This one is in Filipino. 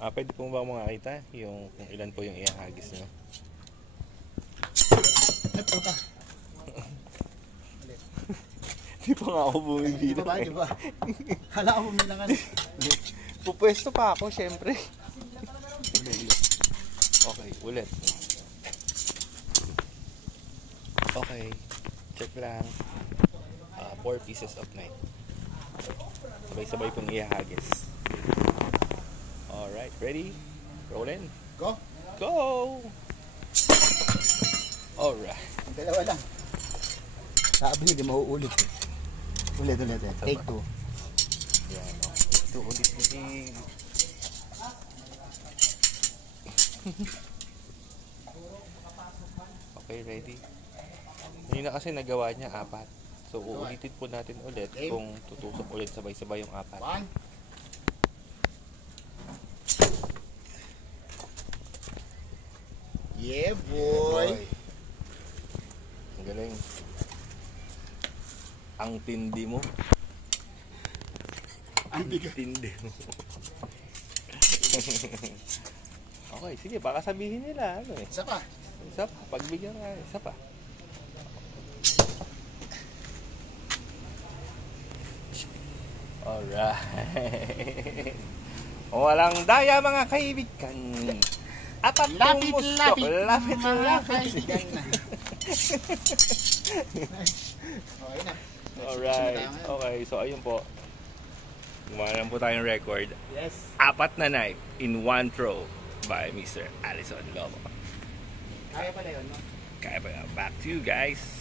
Pwede po ba makakita yung kung ilan po yung ihahagis nyo? Ito ka. Di pa nga ako bumibilang. Di ba? Hala ako bumilangan. Pupwesto pa ako, syempre. Okay, ulit. Okay, check lang. 4 pieces of 9. Sabay-sabay pong ihahagis. Alright, ready? Roll in. Go. Go! Alright. Ang dalawa lang. Sabi hindi mauulit. Ulit. Take 2. Yan, okay. Ito, ulit. Okay, ready? Yun na kasi nagawa niya 4. So, uulitin po natin ulit kung tutusok ulit sabay-sabay yung 4. 1. Yeah, boy. Ang galing. Ang tindi mo. Ang bigat. Tindi mo. Okay, sige. Baka sabihin nila. Ano eh. Isa pa. Isa pa. Pagbigyan nga. Isa pa. Alright. Walang daya mga kaibigan. Apat pong musok. Lapit. Kaibigan na. Okay na. Alright. Okay, so ayun po. Gumawa po tayong record. Yes. 4 na knife in 1 throw by Mr. Allison Lobo. Kaya pala yun, no? Kaya pa. Back to you guys.